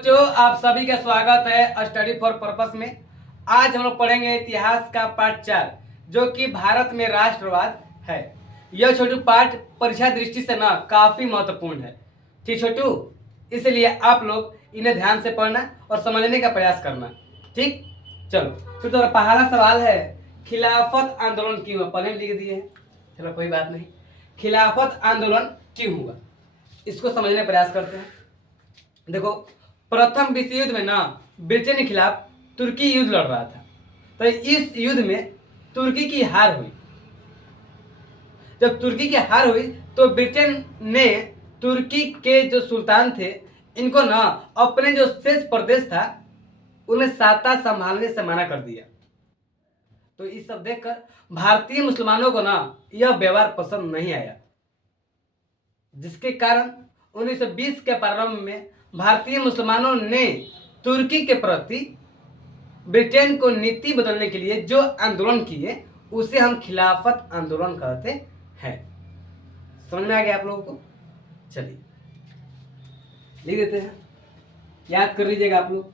बच्चों, आप सभी का स्वागत है स्टडी फॉर पर्पस में। आज हम लोग पढ़ेंगे इतिहास का पार्ट 4 जो कि भारत में राष्ट्रवाद है। यह छोटू पाठ परीक्षा दृष्टि से ना काफी महत्वपूर्ण है। ठीक छोटू, इसलिए आप लोग इन्हें ध्यान से पढ़ना और समझने का प्रयास करना। ठीक, चलो। तो पहला सवाल है, खिलाफत आंदोलन क्यों हुआ? पहले लिख दिए हैं, चलो कोई बात नहीं। खिलाफत आंदोलन क्यों हुआ, इसको समझने का प्रयास करते हैं। देखो, प्रथम विश्व युद्ध में ना ब्रिटेन के खिलाफ तुर्की युद्ध लड़ रहा था। तो इस युद्ध में तुर्की की हार हुई। जब तुर्की की हार हुई तो ब्रिटेन ने तुर्की के जो सुल्तान थे इनको ना अपने जो शेष प्रदेश था उन्हें सत्ता संभालने से मना कर दिया। तो इस सब देखकर भारतीय मुसलमानों को ना यह व्यवहार पसंद नहीं आया, जिसके कारण 1920 के प्रारंभ में भारतीय मुसलमानों ने तुर्की के प्रति ब्रिटेन को नीति बदलने के लिए जो आंदोलन किए उसे हम खिलाफत आंदोलन कहते हैं। समझ में आ गया आप लोगों को? चलिए लिख देते हैं, याद कर लीजिएगा आप लोग।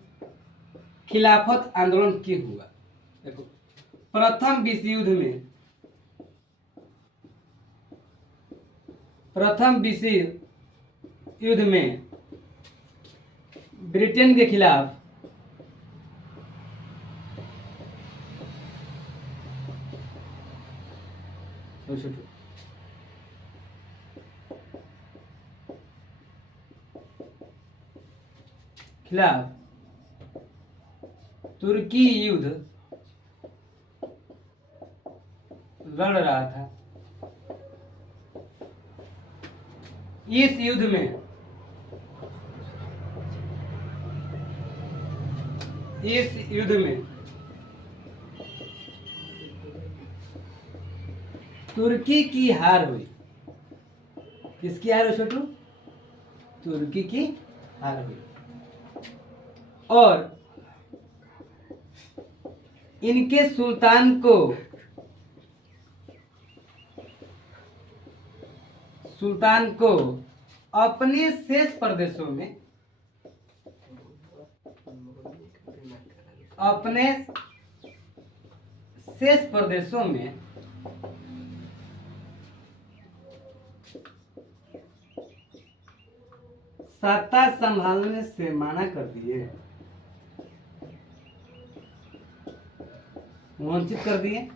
खिलाफत आंदोलन क्यों हुआ? देखो, प्रथम विश्व युद्ध में ब्रिटेन के खिलाफ तुर्की युद्ध लड़ रहा था। इस युद्ध में तुर्की की हार हुई। किसकी हार हुई छोटू? तुर्की की हार हुई। और इनके सुल्तान को अपने शेष प्रदेशों में सत्ता संभालने से मना कर दिए, वंचित कर दिए।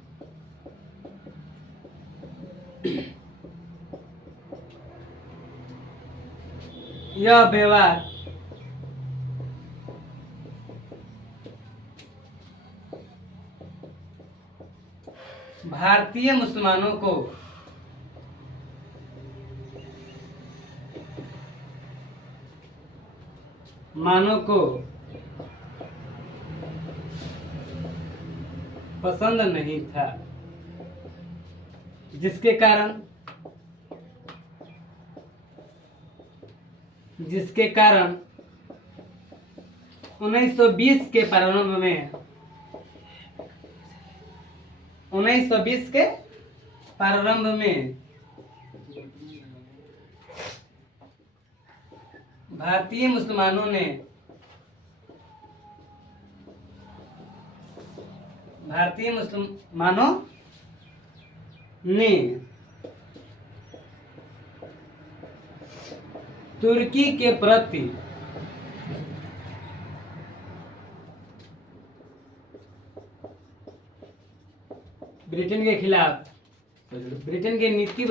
यह व्यवहार भारतीय मुसलमानों को पसंद नहीं था, जिसके कारण 1920 के प्रारंभ में भारतीय मुसलमानों ने तुर्की के प्रति ब्रिटेन के खिलाफ ब्रिटेन की नीति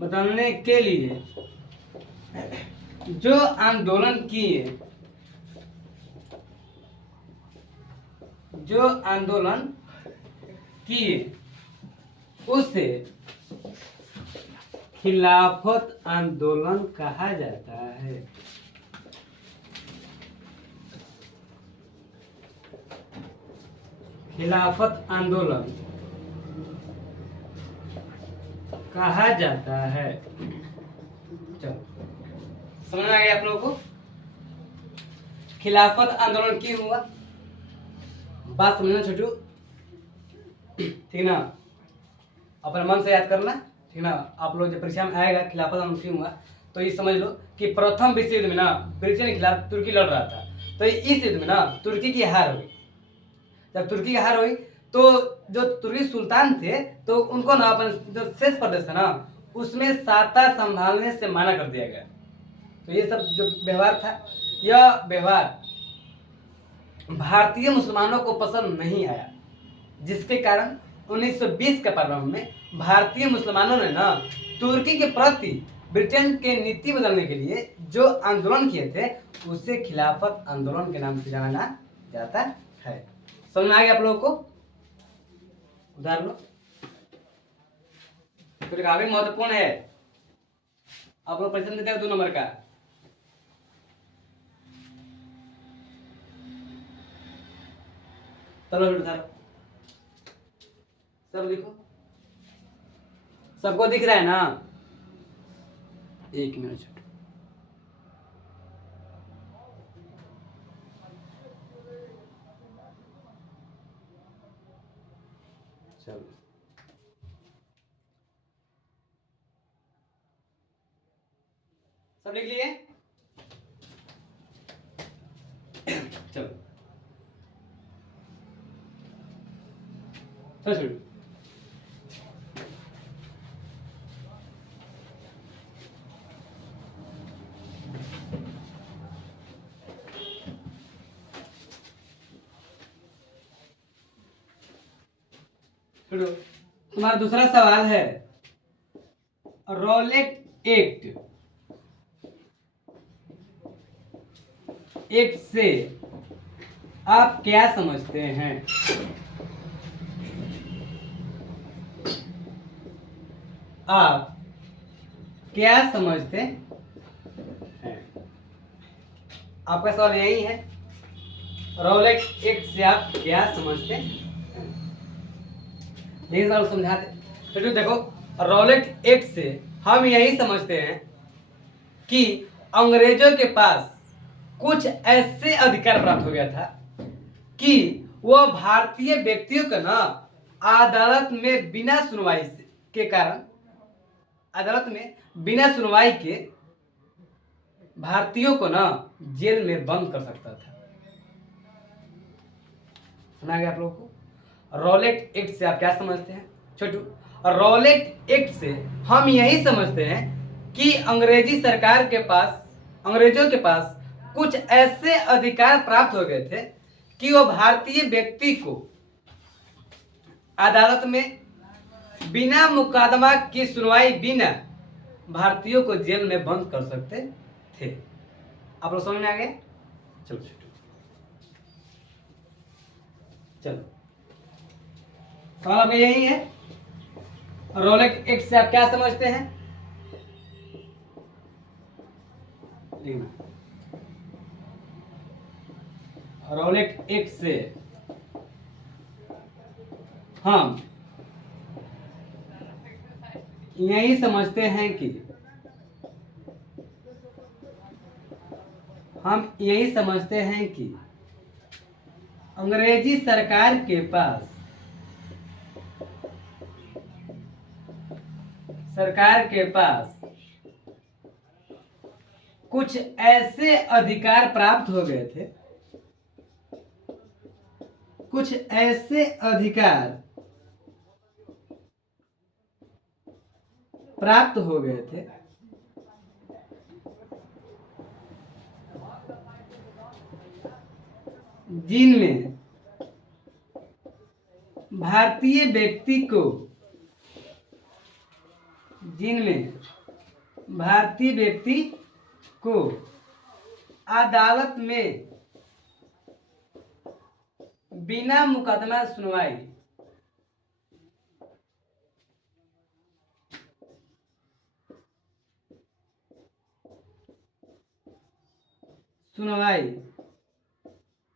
बदलने के लिए जो आंदोलन किए उसे खिलाफत आंदोलन कहा जाता है। खिलाफत आंदोलन कहा जाता है। चलो, समझ में आ गया आप लोगों को? खिलाफत आंदोलन क्यों हुआ, बात समझना छोटू, ठीक ना? अपने मन से याद करना, ठीक ना। आप लोग जब परीक्षा में आएगा खिलाफत आंदोलन क्यों हुआ, तो ये समझ लो कि प्रथम विश्व युद्ध में ना ब्रिटेन के खिलाफ तुर्की लड़ रहा था, तो इस युद्ध में ना तुर्की की हार हुई। जब तुर्की की हार हुई तो जो तुर्की सुल्तान थे तो उनको ना अपन जो शेष प्रदेश था ना उसमें साता संभालने से मना कर दिया गया। तो ये सब जो व्यवहार था, यह व्यवहार भारतीय मुसलमानों को पसंद नहीं आया, जिसके कारण 1920 के प्रारंभ में भारतीय मुसलमानों ने ना तुर्की के प्रति ब्रिटेन के नीति बदलने के लिए जो आंदोलन किए थे उसे खिलाफत आंदोलन के नाम से जाना जाता है। समझ में आ गया आप लोगों को? उधार लो, तो काफी महत्वपूर्ण है। आप लोग प्रश्न देते हैं 2 नंबर का। चलो उधार सब लिखो, सबको दिख रहा है ना? 1 मिनट छोटू। चलो सब लिख लिए? चलो शुरू। तुम्हारा दूसरा सवाल है, रॉलेट एक्ट से आप क्या समझते हैं? आप क्या समझते हैं? आपका सवाल यही है, रॉलेट एक्ट से आप क्या समझते हैं? यही सवाल समझाते। तो देखो, रॉलेट एक्ट से हम यही समझते हैं कि अंग्रेजों के पास कुछ ऐसे अधिकार प्राप्त हो गया था कि वह भारतीय व्यक्तियों को ना अदालत में बिना सुनवाई के कारण, अदालत में बिना सुनवाई के भारतीयों को ना जेल में बंद कर सकता था। सुना गया आप लोगों को? रॉलेट एक्ट से आप क्या समझते हैं छोटू? रॉलेट एक्ट से हम यही समझते हैं कि अंग्रेजों के पास कुछ ऐसे अधिकार प्राप्त हो गए थे कि वो भारतीय व्यक्ति को अदालत में बिना मुकदमा की सुनवाई बिना भारतीयों को जेल में बंद कर सकते थे। आप लोग समझ में आ गए? चलो चलो, सवाल आपका यही है, रॉलेट एक्ट से आप क्या समझते हैं? रॉलेट एक्ट से हम यही समझते हैं कि अंग्रेजी सरकार के पास कुछ ऐसे अधिकार प्राप्त हो गए थे, कुछ ऐसे अधिकार प्राप्त हो गए थे जिनमें भारतीय व्यक्ति को अदालत में बिना मुकदमा सुनवाई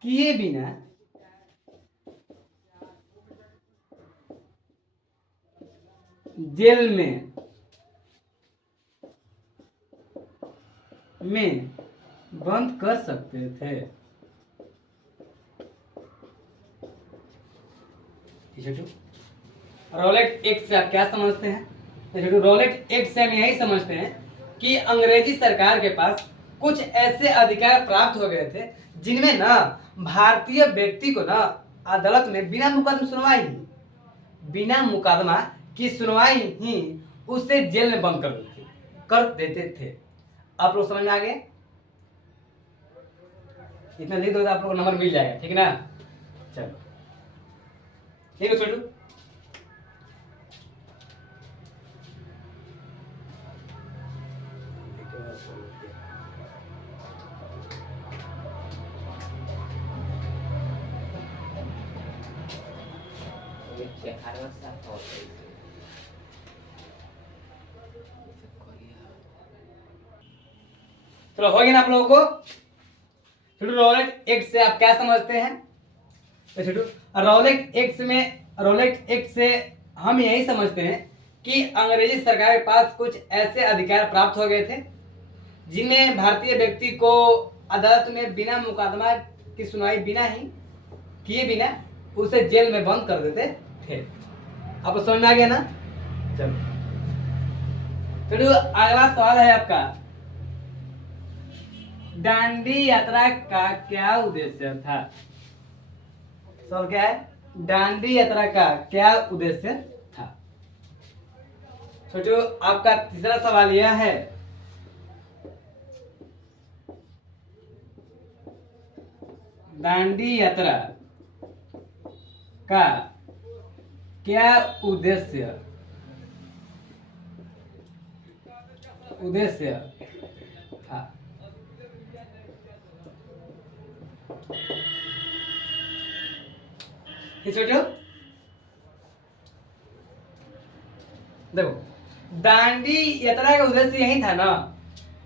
किए बिना जेल में बंद कर सकते थे। रॉलेट एक्ट से आप क्या समझते हैं? तो छोटू, रॉलेट एक्ट से हम यही समझते हैं कि अंग्रेजी सरकार के पास कुछ ऐसे अधिकार प्राप्त हो गए थे जिनमें ना भारतीय व्यक्ति को ना अदालत में बिना मुकदमा की सुनवाई ही उसे जेल में बंद कर देते थे। आप लोग समझ में आ गए? इतना लिख दो तो आप लोग नंबर मिल जाएगा, ठीक है ना? चलो ठीक है छोटू। चलो हो गया ना आप लोगों को? छोटू, रॉलेट एक्ट से आप क्या समझते हैं? तो छोटू, रॉलेट एक्ट से हम यही समझते हैं कि अंग्रेजी सरकार के पास कुछ ऐसे अधिकार प्राप्त हो गए थे जिनमें भारतीय व्यक्ति को अदालत में बिना मुकदमा की सुनवाई किए बिना उसे जेल में बंद कर देते थे। आपको समझ में आ गया ना? चलो छोटू, अगला सवाल है आपका, दांडी यात्रा का क्या उद्देश्य था? सवाल क्या है? दांडी यात्रा का क्या उद्देश्य था? छोटू, आपका तीसरा सवाल यह है, दांडी यात्रा का क्या उद्देश्य था? छोटू देखो, दांडी यात्रा का उद्देश्य यही था ना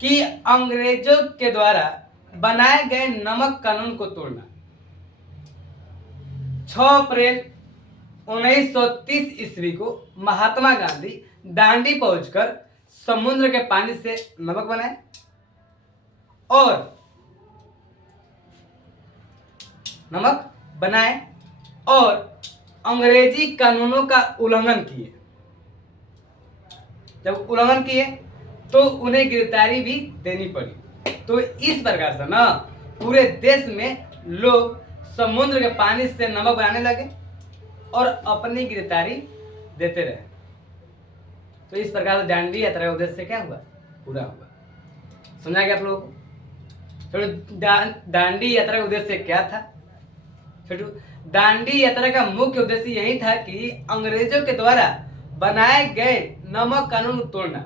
कि अंग्रेजों के द्वारा बनाए गए नमक कानून को तोड़ना। 6 अप्रैल 1930 ईस्वी को महात्मा गांधी दांडी पहुंचकर समुद्र के पानी से नमक बनाए और अंग्रेजी कानूनों का उल्लंघन किए। जब उल्लंघन किए तो उन्हें गिरफ्तारी भी देनी पड़ी। तो इस प्रकार से ना पूरे देश में लोग समुद्र के पानी से नमक बनाने लगे और अपनी गिरफ्तारी देते रहे। तो इस प्रकार से दांडी यात्रा का उद्देश्य क्या हुआ? पूरा हुआ। समझा गया आप लोगों को? छोटू, दांडी यात्रा का उद्देश्य क्या था? छोटू, दांडी यात्रा का मुख्य उद्देश्य यही था कि अंग्रेजों के द्वारा बनाए गए नमक कानून को तोड़ना।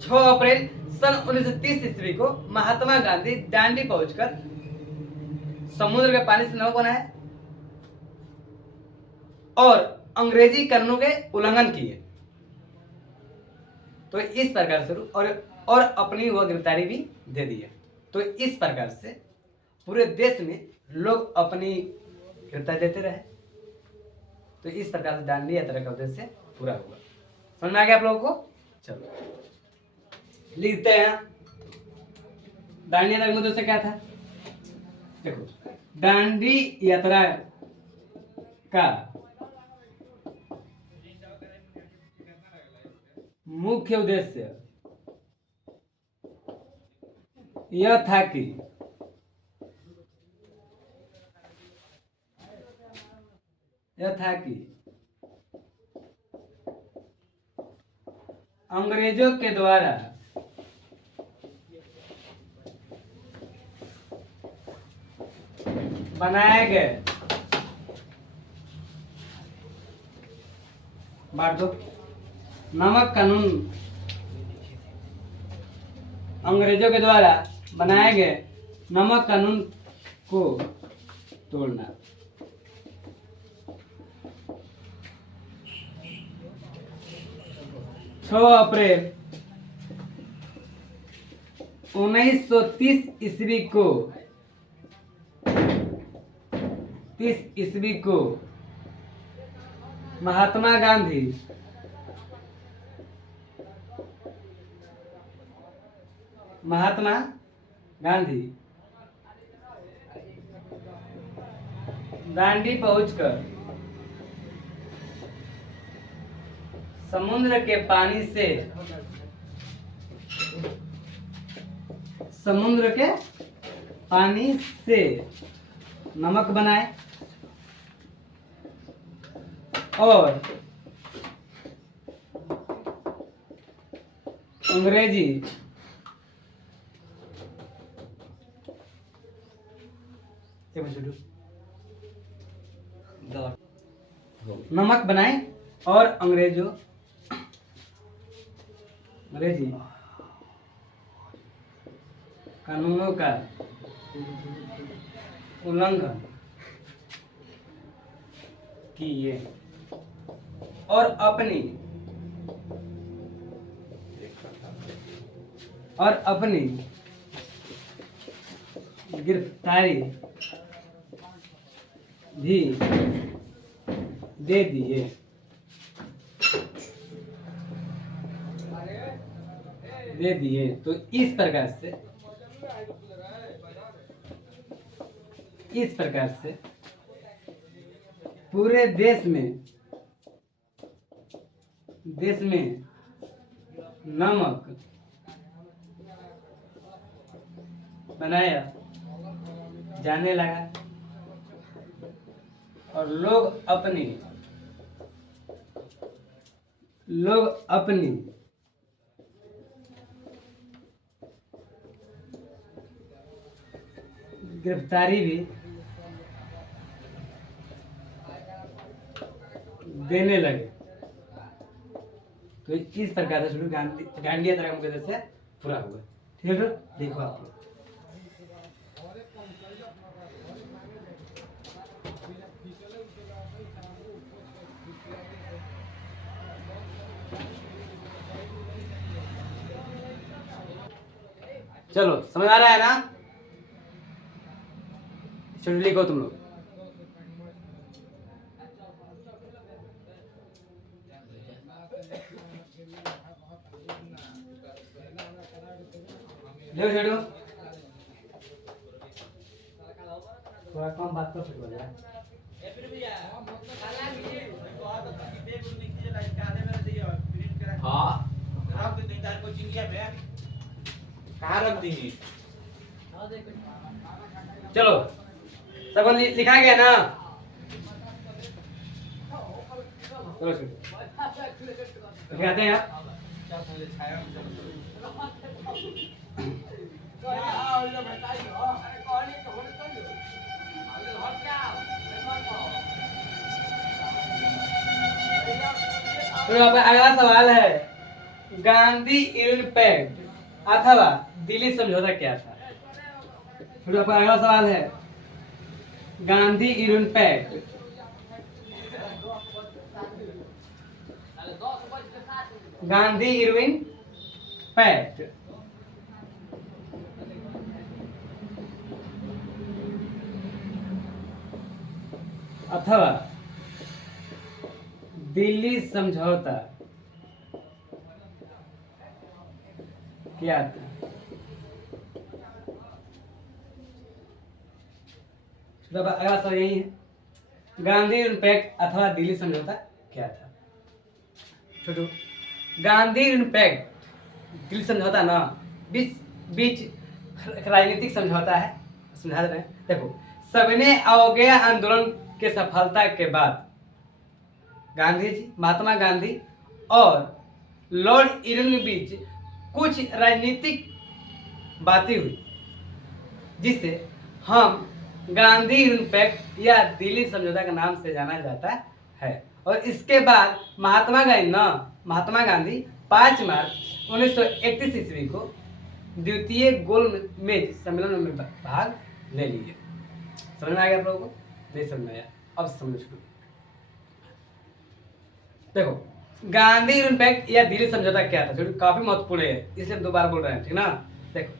6 अप्रैल सन 1930 ईस्वी को महात्मा गांधी दांडी पहुंचकर समुद्र के पानी से नमक बनाए और अंग्रेजी कानूनों के उल्लंघन किए। तो इस प्रकार से और अपनी वह गिरफ्तारी भी दे दिया। तो इस प्रकार से पूरे देश में लोग अपनी गिरफ्तारी देते रहे। तो इस प्रकार से दांडी यात्रा का उद्देश्य पूरा हुआ। समझ में आ गया आप लोगों को? चलो लिखते हैं, दांडी यात्रा का उद्देश्य क्या था? देखो, दांडी यात्रा का मुख्य उद्देश्य यह था कि अंग्रेजों के द्वारा बनाए गए नमक कानून, अंग्रेजों के द्वारा बनाए गए नमक कानून को तोड़ना। अप्रैल 1930 ईस्वी को महात्मा गांधी दांडी पहुंचकर समुद्र के पानी से समुद्र के पानी से नमक बनाए और अंग्रेजी नमक बनाए और अंग्रेजी कानूनों का उल्लंघन किए और अपनी गिरफ्तारी भी दे दिए। तो इस प्रकार से पूरे देश में नमक बनाया जाने लगा और लोग अपनी गिरफ्तारी भी देने लगे। तो इस प्रकार से शुरू गांधी तरह के से पूरा हुआ। ठीक है, देखो आप लोग। चलो, समझ आ रहा है ना? चलो लिखो तुम लोग। देखो थोड़ा कम बात कर सकते हो। हाँ रख दे तार कोचिंग में कहाँ रख दी। चलो सब लिखा गया ना? चलो लिखाते हैं आप। तो अगला सवाल है, गांधी यूनियन पैक्ट अथवा दिल्ली समझौता क्या था? फिर आपका अगला सवाल है, गांधी यूनियन पैक्ट अथवा दिल्ली समझौता क्या था? अगला सवाल यही है, गांधी यूनियन पैक्ट अथवा दिल्ली समझौता क्या था? छोटू, गांधी यूनियन पैक्ट दिल्ली समझौता ना बीच राजनीतिक समझौता है। समझा रहे हैं। देखो, सविनय अवज्ञा आंदोलन के सफलता के बाद गांधी जी, महात्मा गांधी और लॉर्ड इरविन के बीच कुछ राजनीतिक बातें हुई, जिसे हम गांधी यूनियन पैक्ट या दिल्ली समझौता के नाम से जाना जाता है। और इसके बाद महात्मा गांधी 5 मार्च 1931 ईस्वी को द्वितीय गोलमेज सम्मेलन में भाग ले लिए। समझ में आ गया आप लोगों को? नहीं समझ में आया? अब समझ लो। देखो, गांधी यूनियन पैक्ट या दिल्ली समझौता क्या था, जो काफी महत्वपूर्ण है, इसलिए हम दोबारा बोल रहे हैं। ठीक ना? देखो,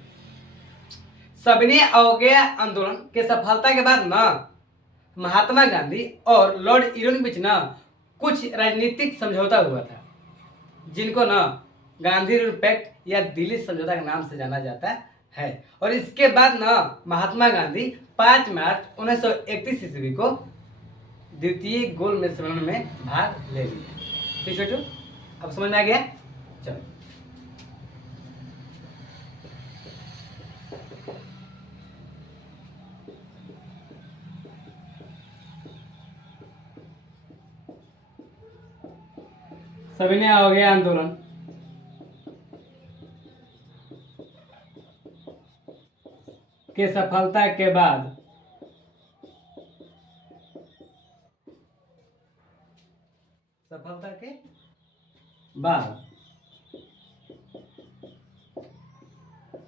सविनय अवज्ञा आंदोलन के सफलता के बाद ना महात्मा गांधी और लॉर्ड इरविन के बीच ना कुछ राजनीतिक समझौता हुआ था, जिनको ना गांधी यूनियन पैक्ट या दिल्ली समझौता के नाम से जाना जाता है। और इसके बाद ना महात्मा गांधी 5 मार्च 1931 ईस्वी को द्वितीय गोलमेज सम्मेलन में भाग ले लिए। ठीक है, अब समझ में आ गया? चलो सविनय हो गया आंदोलन। के सफलता के बाद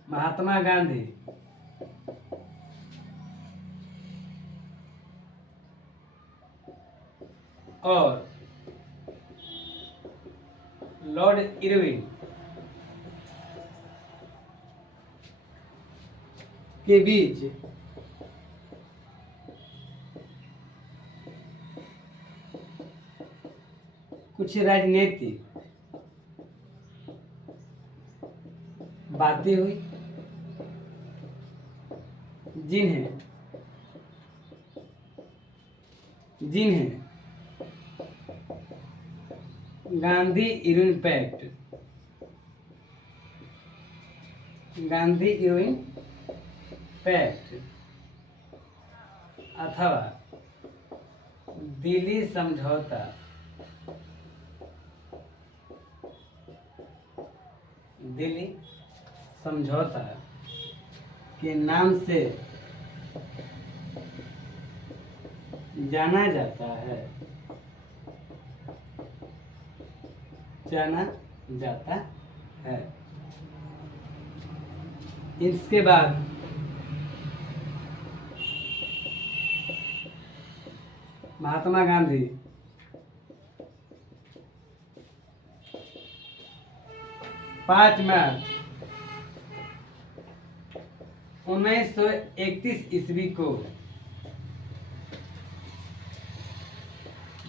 महात्मा गांधी और लॉर्ड इरविन के बीच कुछ राजनीतिक बातें हुई जिन्हें जिन्हें गांधी इरविन पैक्ट अथवा दिल्ली समझौता के नाम से जाना जाता है इसके बाद महात्मा गांधी 5 मार्च 1931 ईस्वी को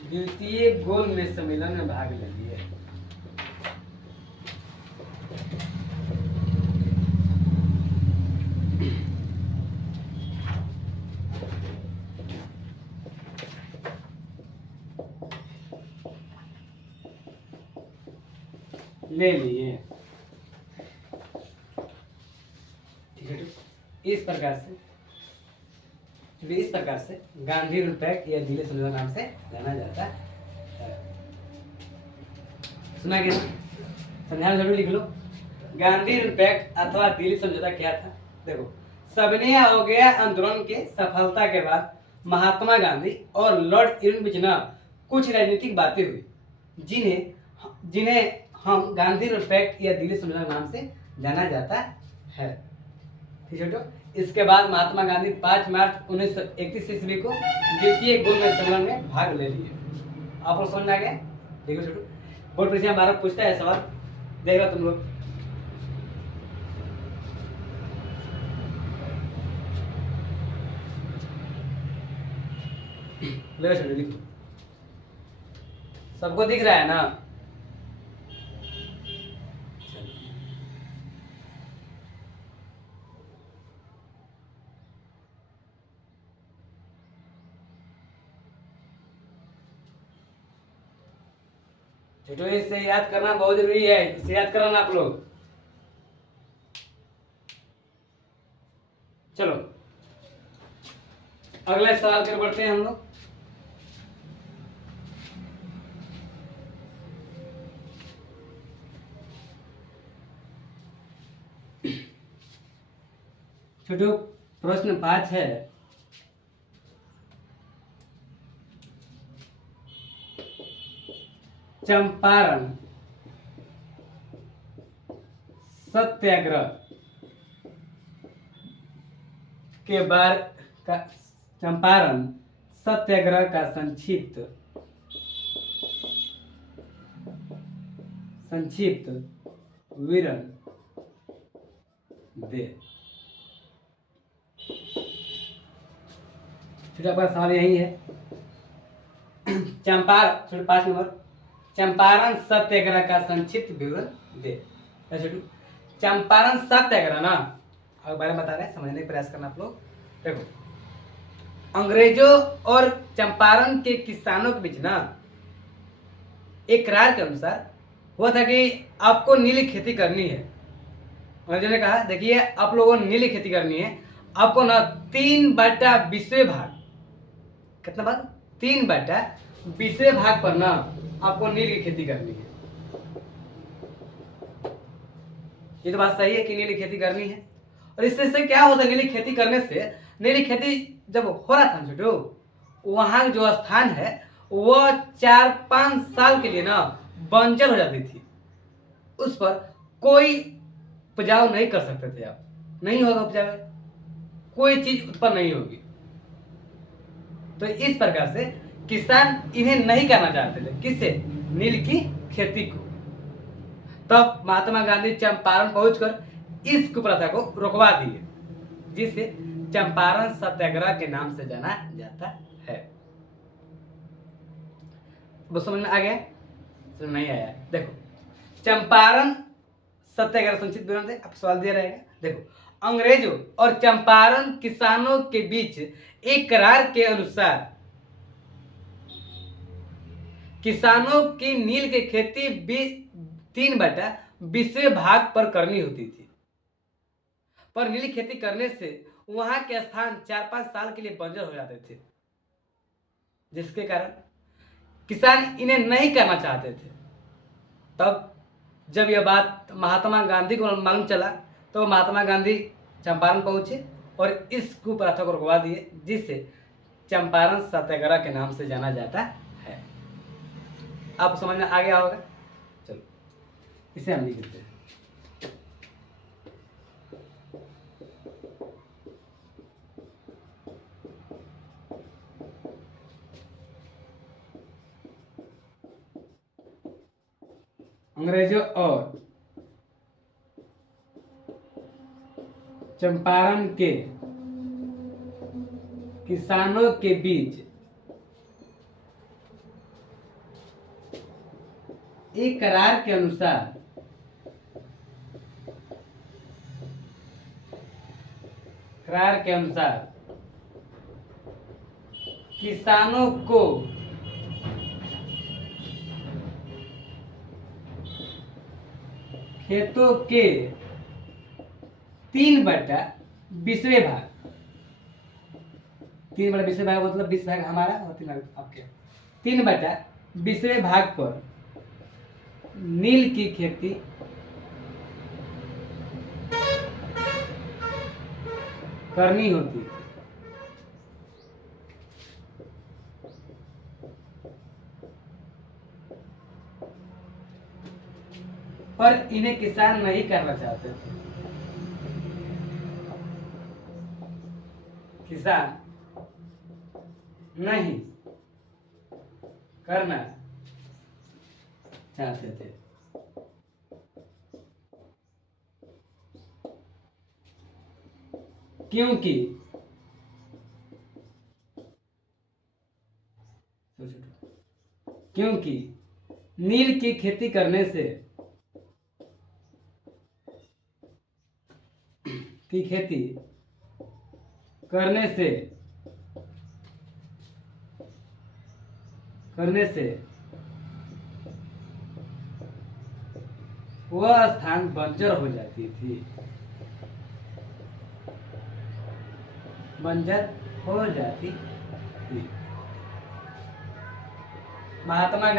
द्वितीय गोलमेज सम्मेलन में भाग ले लिए। ठीक है, इस प्रकार से गांधी रूल पैक्ट या दिल्ली समझौता नाम से जाना जाता है। सुना गया? समझाना जरूर लिख लो। गांधी रूल पैक्ट अथवा दिल्ली समझौता क्या था? देखो, सविनय हो गया आंदोलन के सफलता के बाद महात्मा गांधी और लॉर्ड इरविन बीच ना कुछ राजनीतिक बातें हुई जिन्हें हम गांधी रूल पैक्ट या दिल्ली समझौता नाम से जाना जाता है। ठीक है, इसके बाद महात्मा गांधी 5 मार्च 1931 ईस्वी को द्वितीय गोलमेज सम्मेलन में भाग ले लिए। आपको समझ में आ गया? देखो छोटू, बोर्ड परीक्षा में 12 पूछता है सवाल, देख लो तुम लोग। ले छोटू, लिखो। सबको दिख रहा है ना? छोटो, इसे याद करना बहुत जरूरी है, इसे याद करना आप लोग। चलो अगला सवाल कर बढ़ते हैं हम लोग। छोटो, प्रश्न 5 है, चंपारण सत्याग्रह के बार का चंपारण सत्याग्रह का संक्षिप्त विवरण दे। छोटा आपका सवाल यही है, 5 नंबर, चंपारण सत्याग्रह का संक्षिप्त विवरण दे। चंपारण सत्याग्रह ना, अब बारे में बता रहे हैं, समझने का प्रयास करना आप लोग। देखो, अंग्रेजों और चंपारण के किसानों के बीच ना एक करार के अनुसार हुआ था कि आपको नीली खेती करनी है। अंग्रेजों ने कहा देखिए आप लोगों ने नीली खेती करनी है, आपको ना 3/20 भाग, कितना भाग, 3/20 भाग पर ना आपको नील की खेती करनी है। ये तो बात सही है कि नीली खेती करनी है। और इससे क्या होता है, नीली खेती करने से, नीली खेती जब हो रहा था छोटू, वहां जो स्थान है वो 4-5 साल के लिए ना बंजर हो जाती थी। उस पर कोई उपजाऊ नहीं कर सकते थे आप, नहीं होगा उपजाऊ, कोई चीज उत्पन्न नहीं होगी। तो इस प्रकार से किसान इन्हें नहीं करना चाहते थे, किससे, नील की खेती को। तब महात्मा गांधी चंपारण पहुंचकर इस कुप्रथा को रुकवा दिए, जिसे चंपारण सत्याग्रह के नाम से जाना जाता है। वो समझ में आ गया, समझ नहीं आया? देखो, चंपारण सत्याग्रह संक्षिप्त विवरण दे, आप सवाल दिया रहेगा। देखो, अंग्रेजों और चंपारण किसानों के बीच एक करार के अनुसार किसानों की नील की खेती 3/20 भाग पर करनी होती थी, पर नील खेती करने से वहां के स्थान 4-5 साल के लिए बंजर हो जाते थे, जिसके कारण किसान इन्हें नहीं करना चाहते थे। तब जब यह बात महात्मा गांधी को मालूम चला तो महात्मा गांधी चंपारण पहुंचे और इस कुप्रथा को रुकवा दिए, जिसे चंपारण सत्याग्रह के नाम से जाना जाता है। आप समझ में आ गया होगा। चलो इसे हम लिख देते हैं। अंग्रेजों और चंपारण के किसानों के बीच एक करार के अनुसार किसानों को खेतों के 3/20 भाग, 3/20 भाग मतलब 20 भाग हमारा और 3 भाग आपके, 3/20 भाग पर नील की खेती करनी होती थी। पर इन्हें किसान नहीं करना चाहते थे, किसान नहीं करना चाहते थे। क्योंकि क्योंकि नील की खेती करने से वह स्थान बंजर हो जाती थी, बंजर हो जाती थी। महात्मा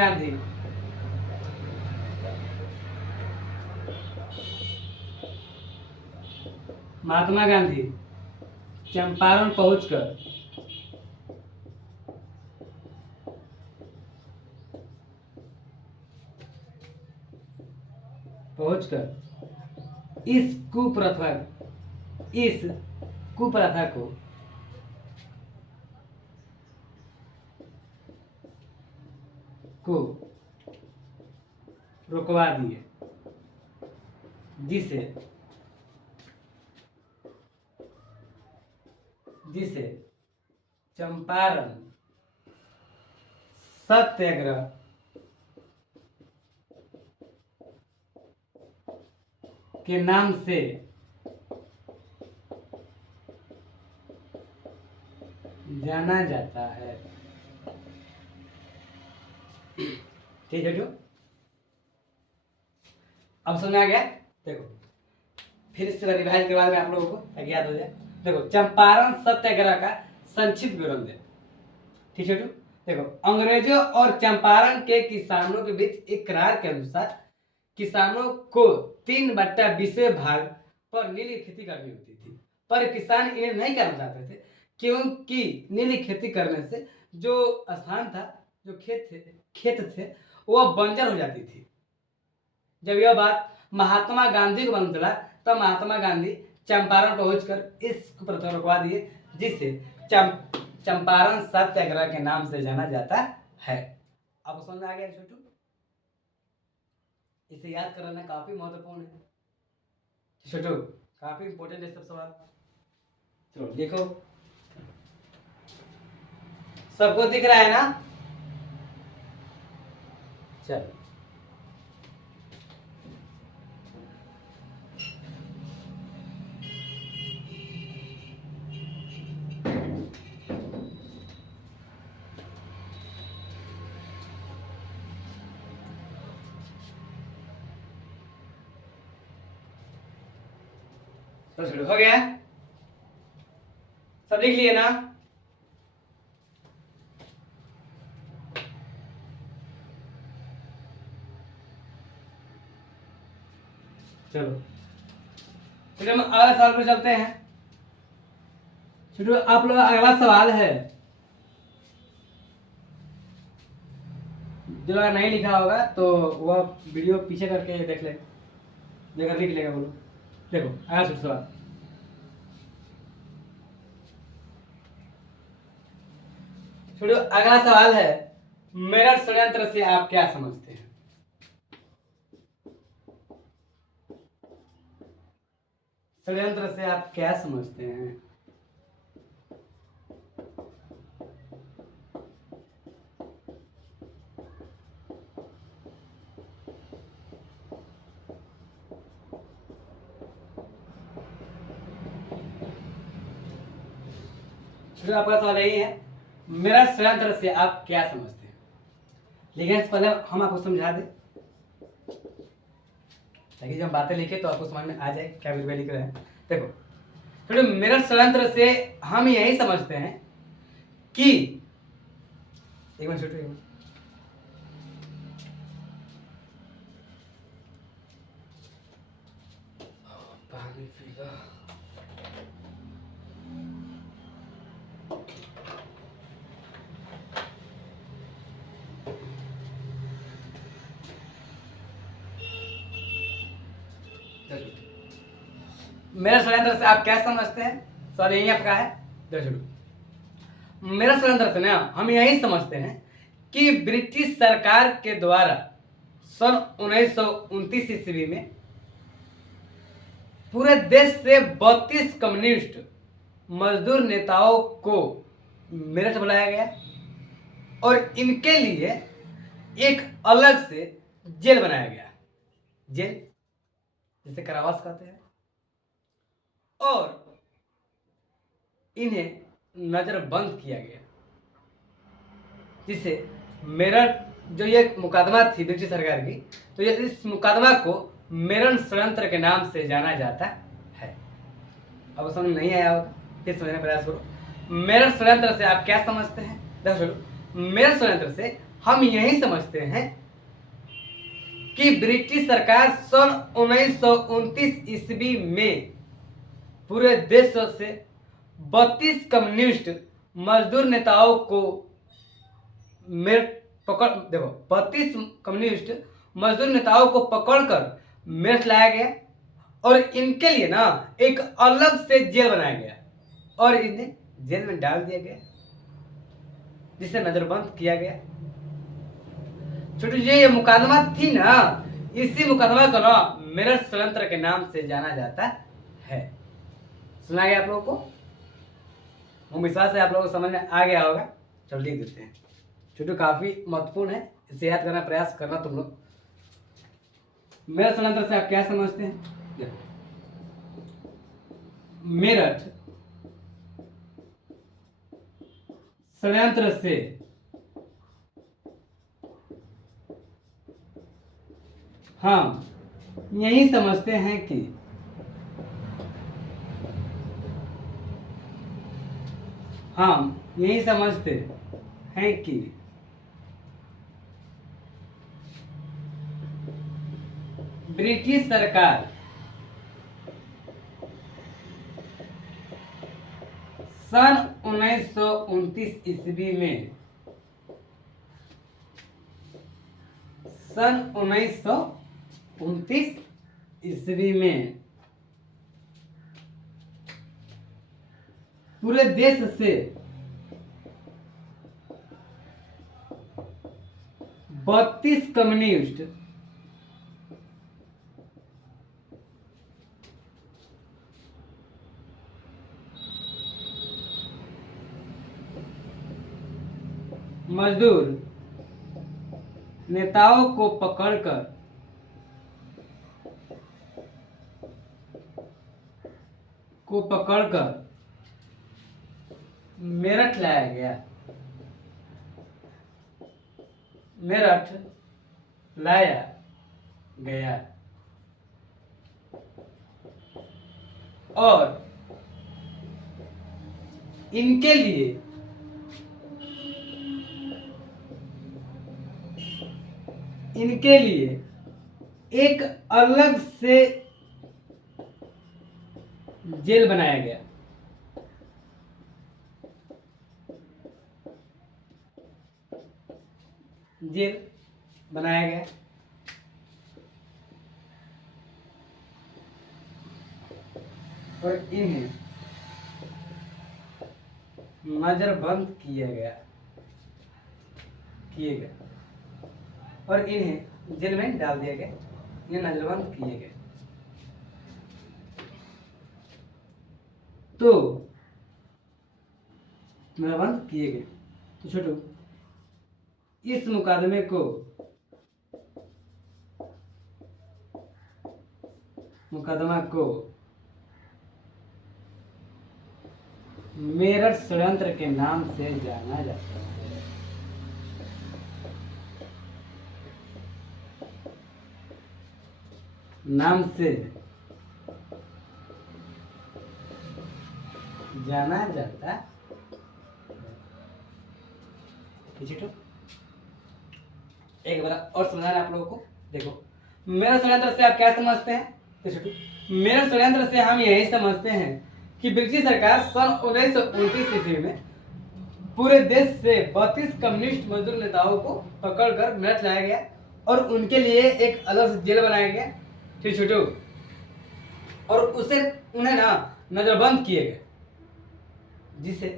गांधी चंपारण पहुंचकर इस कुप्रथा को रुकवा दिए, जिसे चंपारण सत्याग्रह के नाम से जाना जाता है। ठीक है जो अब समझ में आ गया। देखो फिर से रिवाइज करवा दें आप लोगों को ताकि याद हो जाए। देखो चंपारण सत्याग्रह का संक्षिप्त विवरण दे। ठीक है देखो अंग्रेजों और चंपारण के किसानों के बीच एक करार के अनुसार किसानों को 3/20 भाग पर नीली खेती करनी होती थी, पर किसान इन्हें नहीं करना चाहते थे क्योंकि नीली खेती करने से जो स्थान था, जो खेत थे वह बंजर हो जाती थी। जब यह बात महात्मा गांधी को मालूम चला तब महात्मा गांधी चंपारण पहुंचकर इस प्रथा रुकवा दिए, जिसे चंपारण सत्याग्रह के नाम से जाना जाता है। आपको समझ में आ गया छोटू? इसे याद करना काफी महत्वपूर्ण है छोटू, काफी इंपॉर्टेंट है सब सवाल। चलो देखो सबको दिख रहा है ना? चलो तो शुरू हो गया, सब लिख लिए ना? चलो फिर हम अगला सवाल पर चलते हैं। चलो आप लोग अगला सवाल है, जो अगर नहीं लिखा होगा तो वह वीडियो पीछे करके देख ले, देखकर लिख लेगा। बोलो देखो अगला सवाल। छोड़ो अगला सवाल है, मेरठ षड्यंत्र से आप क्या समझते हैं? षड्यंत्र से आप क्या समझते हैं? आपका सवाल यही है, मेरा षड्यंत्र से आप क्या समझते हैं? लेकिन इससे पहले हम आपको समझा दें ताकि जब बातें लिखे तो आपको समझ में आ जाए क्या वीडियो लिख रहे हैं। देखो तो मेरा षड्यंत्र से हम यही समझते हैं कि एक मिनट छोटू, पानी पी लो। मेरा षड्यंत्र से आप क्या समझते हैं? सवाल यही आपका है। देखो मेरा षड्यंत्र से ना हम यही समझते हैं कि ब्रिटिश सरकार के द्वारा सन 1929 ईस्वी में पूरे देश से 32 कम्युनिस्ट मजदूर नेताओं को मेरठ बुलाया गया और इनके लिए एक अलग से जेल बनाया गया, जेल जिसे कारावास कहते हैं, और इन्हें नजरबंद किया गया, जिसे मेरठ जो ये मुकदमा थी ब्रिटिश सरकार की, तो ये इस मुकदमा को मेरठ षड्यंत्र के नाम से जाना जाता है। अब समझ नहीं आया होगा, फिर समझने का प्रयास करो। मेरठ षड्यंत्र से आप क्या समझते हैं? देखो मेरठ षड्यंत्र से हम यही समझते हैं कि ब्रिटिश सरकार सन 1929 ईस्वी में पूरे देश से 32 कम्युनिस्ट मजदूर नेताओं को पकड़, देखो 32 कम्युनिस्ट मजदूर नेताओं को पकड़कर मेरठ लाया गया और इनके लिए ना एक अलग से जेल बनाया गया और इन्हें जेल में डाल दिया गया, जिसे नजरबंद किया गया। छोटी ये मुकदमा थी ना, इसी मुकदमा को ना मेरठ षड्यंत्र के नाम से जाना जाता है। सुना गया आप लोगों को? वो विश्वास है आप लोगों को समझ में आ गया होगा। चलो लिख देते हैं। छोटू काफी महत्वपूर्ण है, इसे याद करना प्रयास करना तुम लोग। मेरठ षड्यंत्र से आप क्या समझते हैं? देखो मेरठ षड्यंत्र से हम यही समझते हैं कि हम यही समझते हैं कि ब्रिटिश सरकार सन 1929 ईस्वी में सन 1929 ईस्वी में पूरे देश से 32 कम्युनिस्ट मजदूर नेताओं को पकड़कर मेरठ लाया गया। मेरठ लाया गया और इनके लिए एक अलग से जेल बनाया गया। जेल बनाया गया और इन्हें नजरबंद किए गया और इन्हें जेल में डाल दिया गया। इन्हें नजरबंद किए गए। तो नजरबंद किए गए तो छोटू इस मुकदमे को मेरठ षड्यंत्र के नाम से जाना जाता है। नाम से जाना जाता है। एक बार और समझाना है आप लोगों को। देखो, मेरठ षड्यंत्र से आप क्या समझते हैं? तो छोटू, मेरठ षड्यंत्र से हम यही समझते हैं कि ब्रिटिश सरकार सन 1929 ईस्वी में पूरे देश से 32 कम्युनिस्ट मजदूर नेताओं को पकड़कर मेरठ लाया गया और उनके लिए एक अलग से जेल बनाया गया। ठीक छोटू, और उन्हें ना नजरबंद किए गए, जिससे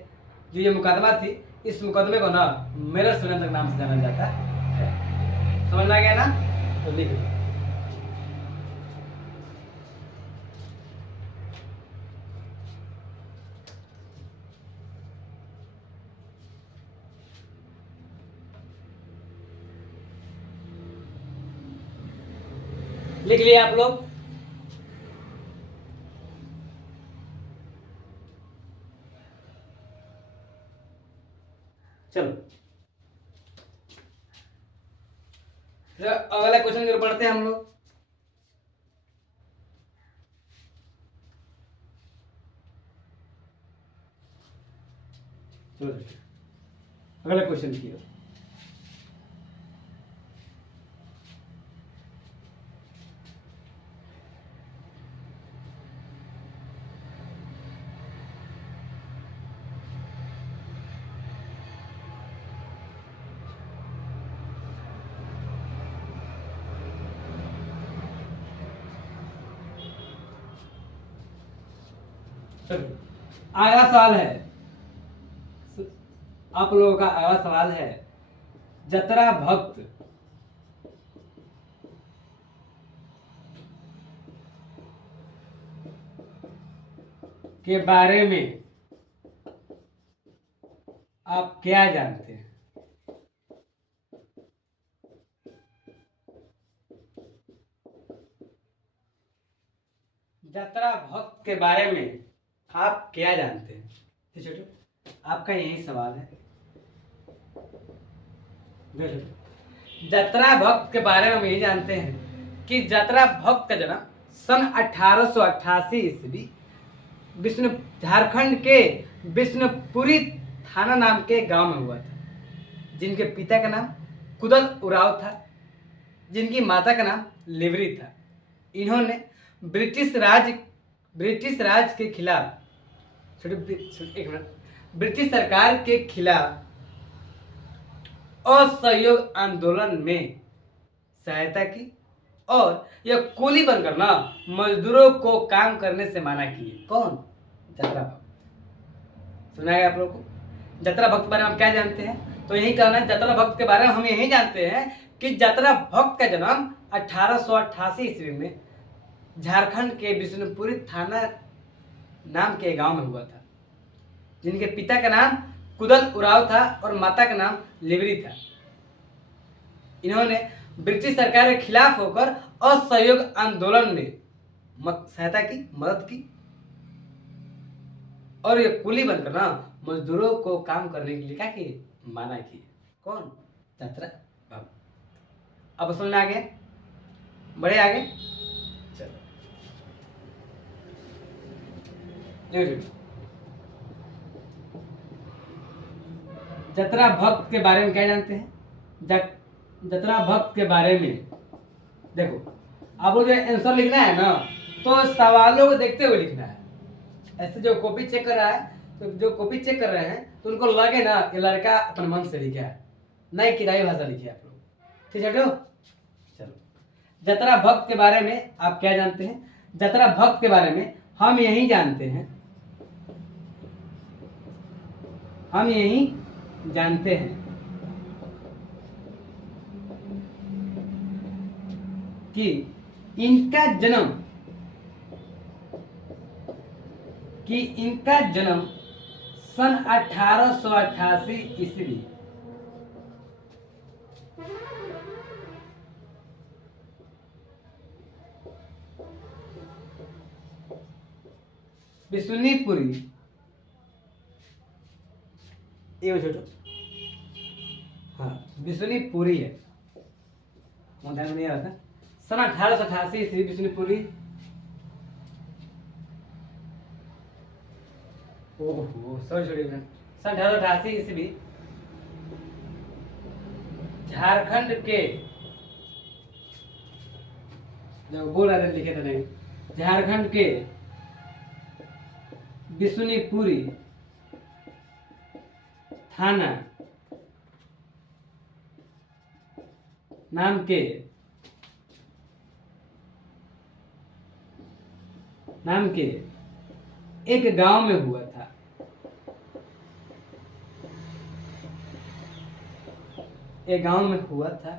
जो ये मुकदमा थी, इस मुकदमे को ना मेरठ षड्यंत्र के नाम से जाना जाता है। समझ में आ गया ना? तो लिख लो। लिख लिया आप लोग? चलो अगला क्वेश्चन की ओर बढ़ते हैं हम लोग। चलो अगला क्वेश्चन की ओर। अगला सवाल है, आप लोगों का अगला सवाल है, जतरा भक्त के बारे में आप क्या जानते हैं? जतरा भक्त के बारे में आप क्या जानते हैं? तो छोटू, आपका यही सवाल है। जतरा भक्त के बारे में हम यही जानते हैं कि यात्रा भक्त का जन्म सन 1888 ईस्वी विष्णु झारखंड के विष्णुपुरी थाना नाम के गांव में हुआ था, जिनके पिता का नाम कुदल उराव था, जिनकी माता का नाम लिवरी था। इन्होंने ब्रिटिश राज के खिलाफ एक मिनट ब्रिटिश सरकार के खिलाफ असहयोग आंदोलन में सहायता की और यह कुली बनकर ना मजदूरों को काम करने से मना किए। कौन? जतरा भक्त। सुना है आप लोगों को? जतरा भक्त के बारे में हम क्या जानते हैं? तो यही कहना है, जतरा भक्त के बारे में हम यही जानते हैं कि जतरा भक्त का जन्म 1888 ईस्वी में झारखंड के विष्णुपुरी थाना नाम के गांव में हुआ था, जिनके पिता का नाम कुदल उराव था और माता का नाम लिवरी था। इन्होंने ब्रिटिश सरकार के खिलाफ होकर असहयोग आंदोलन में सहायता की, मदद की और ये कुली बनकर ना मजदूरों को काम करने के लिए क्या किए? माना किए। कौन? जतरा भक्त। अब सुनने आगे बढ़े आगे चलो। जतरा भक्त के बारे में क्या जानते हैं? जतरा भक्त के बारे में देखो, आपको जो आंसर लिखना है ना, तो सवालों को देखते हुए लिखना है। ऐसे जो कॉपी चेक कर रहा है, तो जो कॉपी चेक कर रहे हैं तो उनको लगे ना ये लड़का अपने मन से लिखा है, नहीं किराई भाषा लिखी है आप लोग। ठीक है चलो। जतरा भक्त के बारे में आप क्या जानते हैं? जतरा भक्त के बारे में हम यही जानते हैं कि इनका जन्म सन 1888 ईस्वी विष्णुपुरी विष्णुपुरी है, ध्यान में नहीं आ रहा था। सन 1888 ईस्वी विष्णुपुरी सन 1888 ईस्वी झारखंड के जो बोल रहे थे लिखे थे नहीं, झारखंड के विष्णुपुरी थाना नाम के एक गांव में हुआ था। एक गांव में हुआ था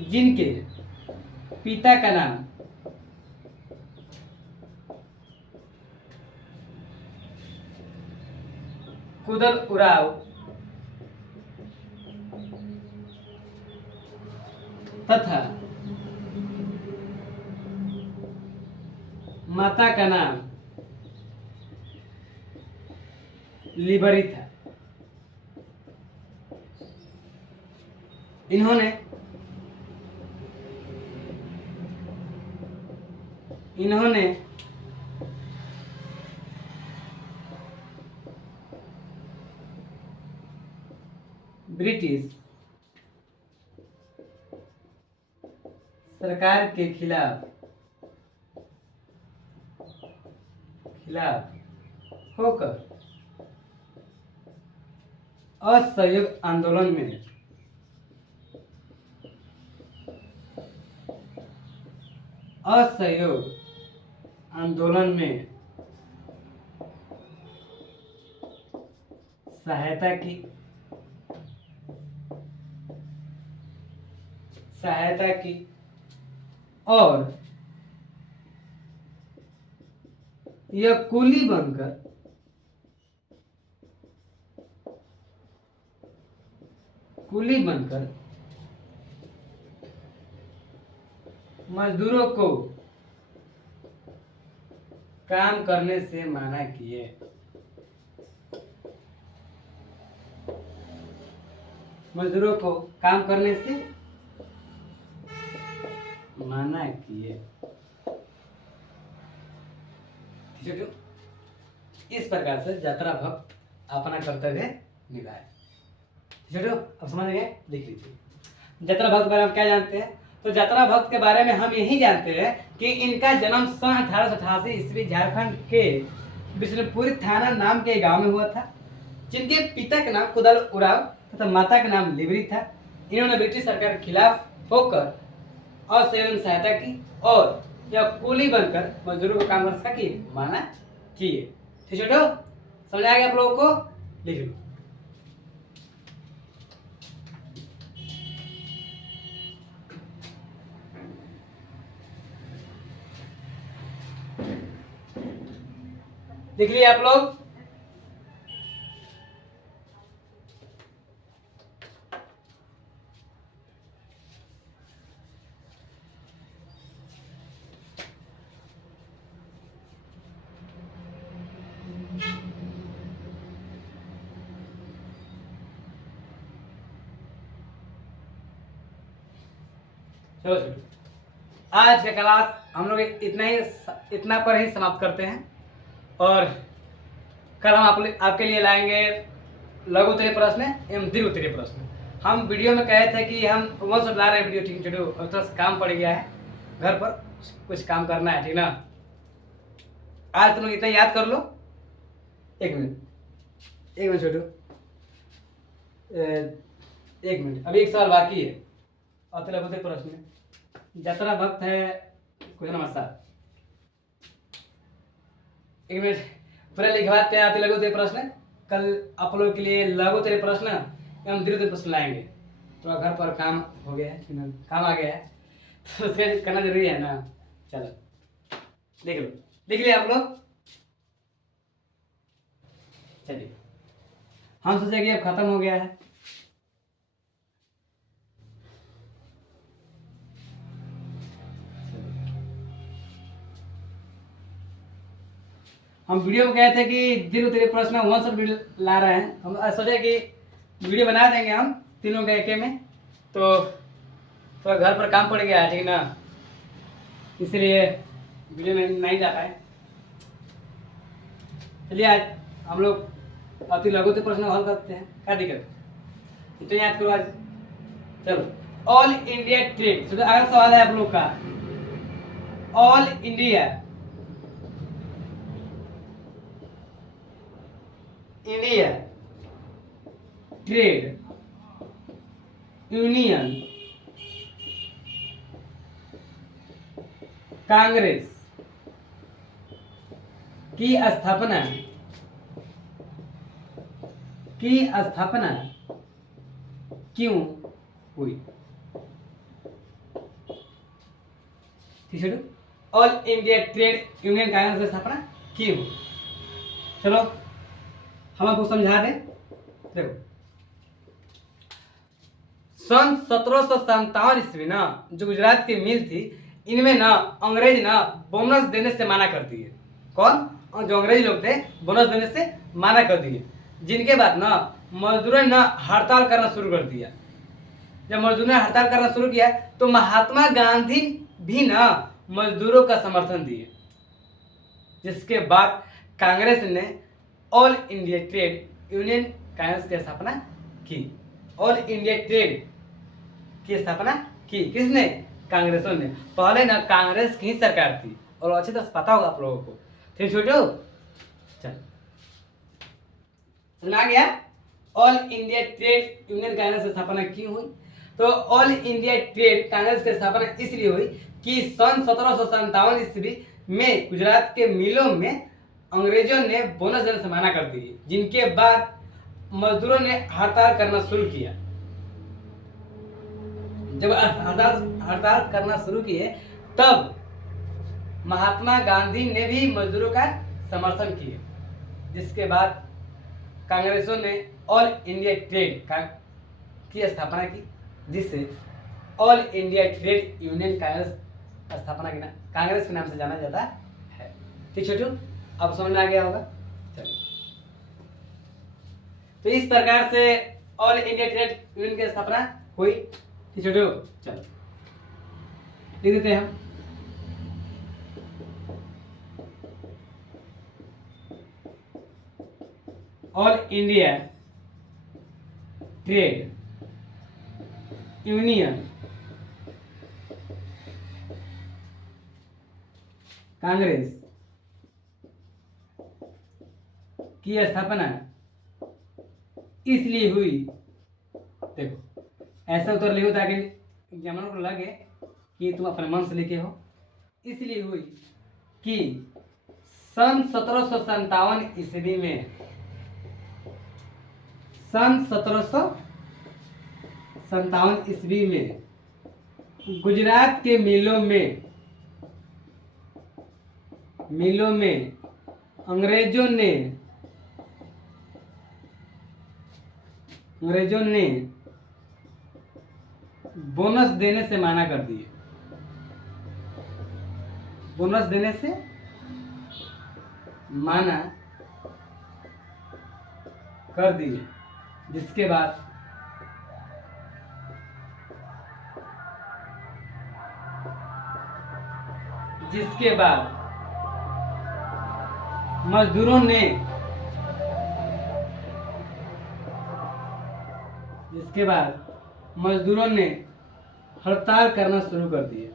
जिनके पिता का नाम कुदल उराव तथा माता का नाम लिबरी था। इन्होंने ब्रिटिश सरकार के खिलाफ होकर असहयोग आंदोलन में सहायता की और यह कुली बनकर मजदूरों को काम करने से मना किए। मजदूरों को काम करने से मना किए। छोटू, इस प्रकार से यात्रा भक्त अपना कर्तव्य निभाए। छोटू, अब समझ गए? लिख लीजिए। यात्रा भक्त के बारे में क्या जानते हैं? तो यात्रा भक्त के बारे में हम यही जानते हैं कि इनका जन्म सन 1888 ईस्वी झारखंड के बिष्णुपुरी थाना नाम के गांव में हुआ था, जिनके पिता का नाम कुदाल उराव तथा माता का नाम लिबरी था। इन्होंने ब्रिटिश सरकार के खिलाफ होकर असहयोग सहायता की और यह कुली बनकर मजदूरों को काम करने की माना किए। ठीक है, समझ आ गया आप लोगों को? लिख लो। लिख लिया आप लोग? चलो चलो, आज का क्लास हम लोग इतना पर ही समाप्त करते हैं और कल हम आपके लिए लाएंगे लघु उत्तरीय प्रश्न एवं दीर्घ उत्तरीय प्रश्न। हम वीडियो में कहे थे कि हम वन शॉट ला रहे हैं वीडियो, ठीक है? और थोड़ा सा काम पड़ गया है, घर पर कुछ काम करना है, ठीक ना? आज तुम लोग इतना याद कर लो। एक मिनट छोटू, एक मिनट, अभी एक सवाल बाकी है। और लघु उत्तरीय प्रश्न यात्रा भक्त है क्वेश्चन नंबर 7। एक मिनट पूरा लिखवाते हैं। लघु उत्तरीय प्रश्न कल आप लोगों के लिए लघु उत्तरीय प्रश्न एवं दीर्घ उत्तरीय प्रश्न लाएंगे। तो घर पर काम हो गया है, काम आ गया है, तो उसके करना जरूरी है ना। चलो लिख लो, लिख लिया आप लोग? चलिए, हम सोचे कि अब खत्म हो गया है। हम वीडियो में कहे थे कि दीर्घ उत्तरीय प्रश्न वन शॉट वीडियो ला रहे हैं। हम सोचे कि वीडियो बना देंगे हम तीनों के एक में, तो थोड़ा घर पर काम पड़ गया है, ठीक ना? इसलिए वीडियो में नहीं जा पाए। चलिए आज हम लोग अति लघु उत्तरीय प्रश्न हल करते हैं। क्या दिक्कत? इतना याद करो आज। चलो, ऑल इंडिया ट्रेड, तो अगला सवाल है आप लोग का, all India trade union Congress की स्थापना क्यों हुई? ठीक है, all India trade union Congress की स्थापना क्यों? चलो हम आपको समझा दें। देखो, सन 1757 ईस्वी ना जो गुजरात की मिल थी, इनमें ना अंग्रेज ना बोनस देने से मना कर दिए। कौन? जो अंग्रेज लोग थे, बोनस देने से मना कर दिए, जिनके बाद ना मजदूरों ने ना हड़ताल करना शुरू कर दिया। जब मजदूरों ने हड़ताल करना शुरू किया तो महात्मा गांधी भी ना मजदूरों का समर्थन दिए, जिसके बाद कांग्रेस ने all India trade union Congress की स्थापना की। ऑल इंडिया ट्रेड की स्थापना की किसने? कांग्रेसों ने। पहले ना कांग्रेस की सरकार थी, और अच्छी तरह पता होगा आप लोगों को। ठीक छोटो, चल सुना गया? All India trade union Congress की स्थापना क्यों हुई? तो ऑल इंडिया ट्रेड कांग्रेस की स्थापना इसलिए हुई कि सन 1757 ईस्वी में गुजरात के मिलों में अंग्रेजों ने बोनस देने से मना कर दी, जिनके बाद मजदूरों ने हड़ताल करना शुरू किया। जब हड़ताल करना शुरू किए तब महात्मा गांधी ने भी मजदूरों का समर्थन किया, जिसके बाद कांग्रेसों ने ऑल इंडिया ट्रेड की स्थापना की, जिससे all India trade union Congress स्थापना की कांग्रेस के नाम से जाना जाता है। ठीक छोटू, अब समझ में आ गया होगा? चलो, तो इस प्रकार से ऑल इंडिया ट्रेड यूनियन की स्थापना हुई। ठीक है चलो लिख देते हैं हम। All India trade union Congress की स्थापना इसलिए हुई, देखो ऐसा उत्तर लिखो ताकि एग्जामिनर को लगे कि तुम अपने मन से लिखे हो। इसलिए हुई कि सन 1757 ईस्वी में, सन 1757 ईस्वी में गुजरात के मिलों में अंग्रेजों ने बोनस देने से मना कर दिए। बोनस देने से मना कर दिए, जिसके बाद मजदूरों ने हड़ताल करना शुरू कर दिए।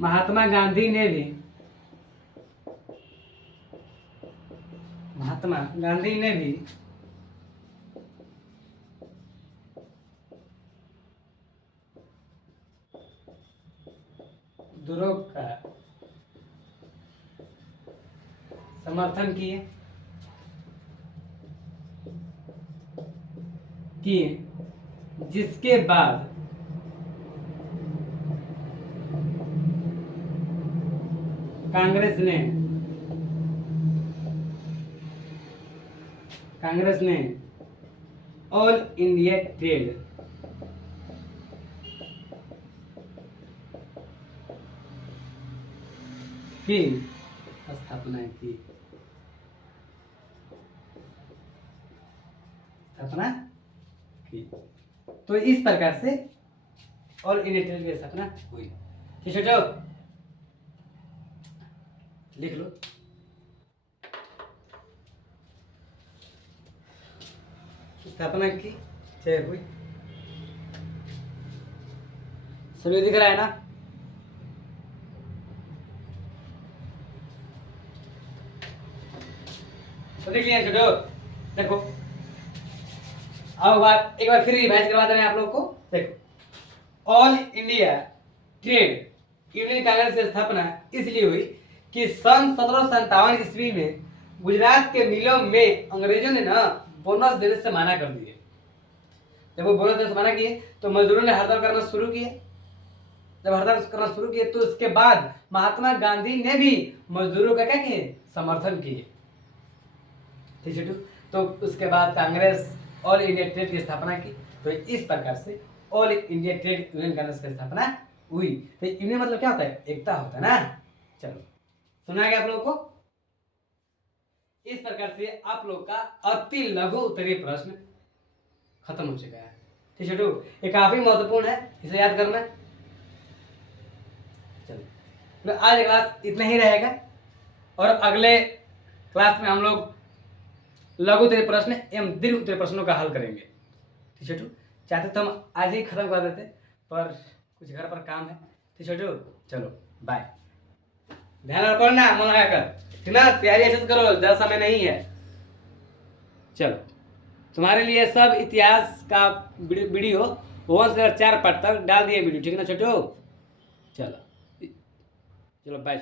महात्मा गांधी ने भी दुर्योग का समर्थन किए, जिसके बाद कांग्रेस ने ऑल इंडिया ट्रेड की स्थापना की। तो इस प्रकार से ऑल इंडिया ट्रेड की स्थापना हुई। ठीक है जाओ लिख लो। स्थापना की जय हुई, सभी दिख रहा है ना। तो देख लिया छोटो, देखो अब बात एक बार फिर रिवाइज करवा दे रहे हैं आप लोग को। देखो all India trade union Congress की स्थापना इसलिए हुई कि सन 1757 ईस्वी में गुजरात के मिलों में अंग्रेजों ने ना बोनस देने से मना कर दिए। जब वो बोनस देने से मना किए तो मजदूरों ने हड़ताल करना शुरू किए। जब हड़ताल करना शुरू किए तो उसके बाद महात्मा गांधी ने भी मजदूरों का क्या किए, समर्थन किए। ठीक है तो उसके बाद कांग्रेस ऑल इंडिया ट्रेड की स्थापना की। तो इस प्रकार से all India trade union Congress की स्थापना हुई। तो यूनियन मतलब क्या होता है, एकता होता है ना। चलो सुना गया आप लोगों को। इस प्रकार से आप लोग का अति लघु उत्तरीय प्रश्न खत्म हो चुका है। ठीक है ये काफी महत्वपूर्ण है, इसे याद करना। चलो आज क्लास इतना ही रहेगा और अगले क्लास में हम लोग लघु उत्तरीय प्रश्न एवं दीर्घ उत्तरीय प्रश्नों का हल करेंगे। ठीक है चाहते तो हम आज ही खत्म कर देते, पर कुछ घर पर काम है। ठीक है चलो बाय। ध्यान पढ़ना मन लगाकर, ठीक ना। तैयारी अच्छे से करो, ज़्यादा समय नहीं है। चलो तुम्हारे लिए सब इतिहास का वीडियो 1 से 4 पार्ट तक डाल दिए वीडियो, ठीक है ना छोटो। चलो बाय।